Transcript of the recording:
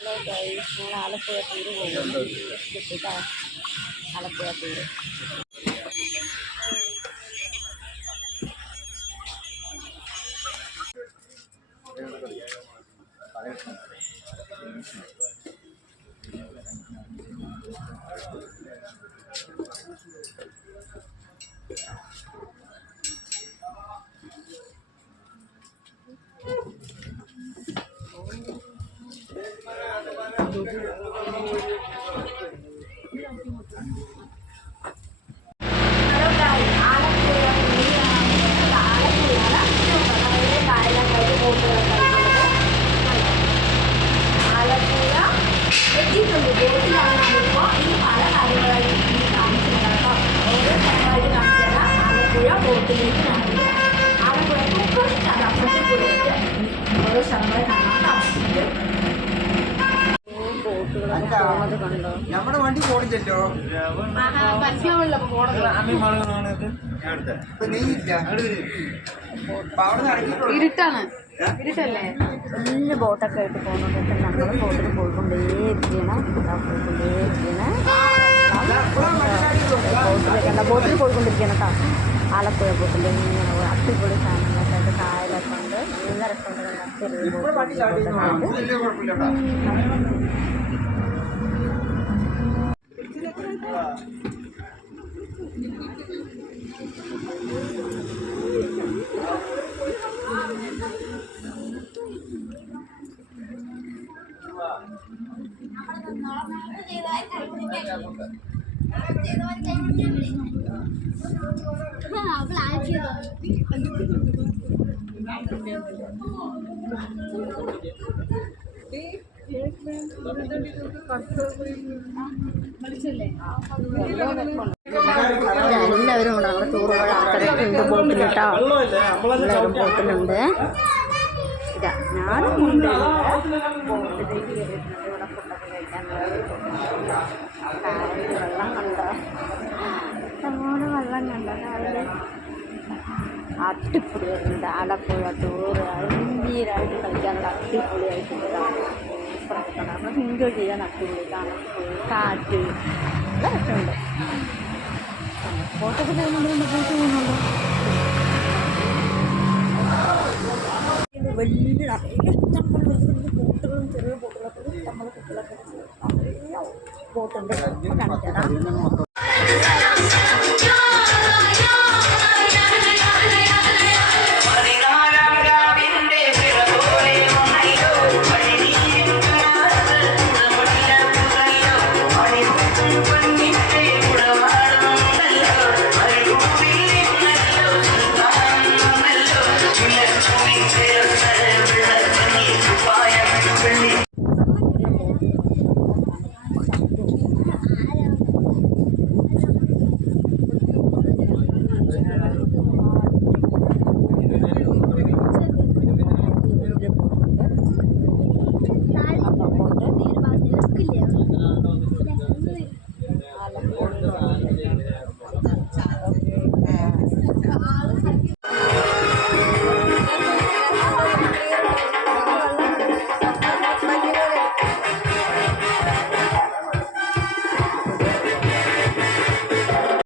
Hello guys, ഞങ്ങൾ Alappuzha tour പോകുന്നു. കിട്ടിട്ടോ Alappuzha tour. നമ്മുടെ വണ്ടി പോണില്ലല്ലോ. ഇരുട്ടാണ്, ഇരുട്ടല്ലേ. വലിയ ബോട്ടൊക്കെ ആയിട്ട് പോകുന്നുണ്ട്. ഞങ്ങൾ ബോട്ടിൽ പോയിക്കൊണ്ടേയിരിക്കണം. ബോട്ടിൽ പോയിക്കൊണ്ടിരിക്കണം കേട്ടോ. ആലപ്പുഴ ബോട്ടിൽ ഇങ്ങനെ അടിപൊളി സാധനങ്ങളൊക്കെ ആയിട്ട് കായലൊക്കെ ഉണ്ട്. നല്ല രസമുണ്ട്. എല്ലാവരും ഉണ്ട്. നമ്മുടെ ടൂർ പോയ ആൾക്കാരൊക്കെ ഉണ്ട് ബോട്ടിൽ കേട്ടോ. എല്ലാവരും ബോട്ടിലുണ്ട്. ഇതാ ഞാനും ബോട്ടിലേക്ക് കയറിയിട്ടുണ്ട്. ഇവിടെ ഫുഡൊക്കെ കഴിക്കാനുള്ള വെള്ളം കണ്ടോ, ഇഷ്ടംപോലെ വെള്ളം കണ്ടോ രാവിലെ. അടിപൊളിയായിട്ടുണ്ട് ആലപ്പുഴ ടൂറ്. ഗംഭീരമായിട്ട് കളിക്കാനുള്ള അടിപൊളിയായിട്ടുണ്ട്. നമ്മൾ എൻജോയ് ചെയ്യാൻ അടിപൊളി തണുപ്പ്, കാറ്റ്, നല്ല രസമുണ്ട്. ബോട്ടൊക്കെ പോകുന്നുണ്ട്, ബോട്ട് പോകുന്നുണ്ട്. വലിയ ഇഷ്ടംപോലെ വലിയ വലിയ ബോട്ടുകളും ചെറിയ ബോട്ടുകളൊക്കെ ഇഷ്ടംപോലെ കുട്ടികളൊക്കെ നല്ല ബോട്ടുണ്ട്. കാണിക്കാം.